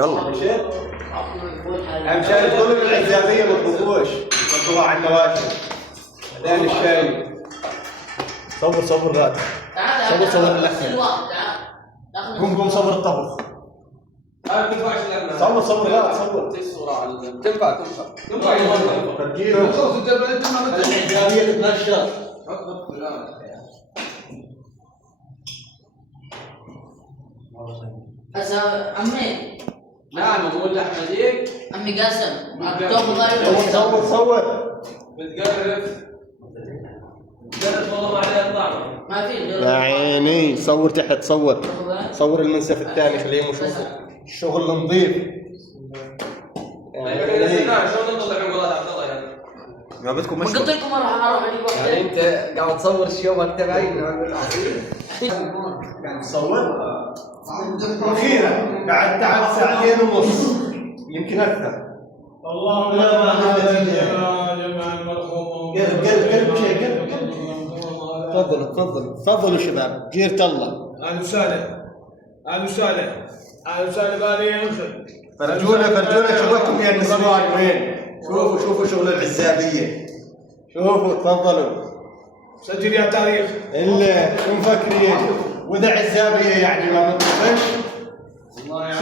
يلا اهم شيء تقول العزابيه ما تطوش تطلع على النواشف. بعدين الشاي صور غاد صور اللحم. قوم صور الطبخ. صور غاد صور تنفع العزابيه تتنشر. هسه عمي نعم اقول لاحمديك عمي قاسم صور بتقرف والله ما عليها طعم ما في غير يا عيني. صور تحت صور المنسف الثاني خليهم يشوفوا الشغل نظيف. شلون نطلع عقولات عبد الله يعني؟ ما بدكم ما مشروع. قلت لكم اروح اجيب واحده يعني انت قاعد تصور الشومك تبعي قاعد تصور؟ اخيرا قعدت تعب 2.5 ساعة يمكن اكثر. اللهم لا هذا الجمال مع المرحوم. قلب شيء. تفضلوا شباب. جيرة الله. اهلا وسهلا بالي يا اخي. فرجونا شغلكم يا النسوان وين؟ شوفوا شغل العزابية. شوفوا تفضلوا. سجل يا تاريخ. الا شو مفكرين؟ وذا عزابية يعني ما بنطفش؟ والله يا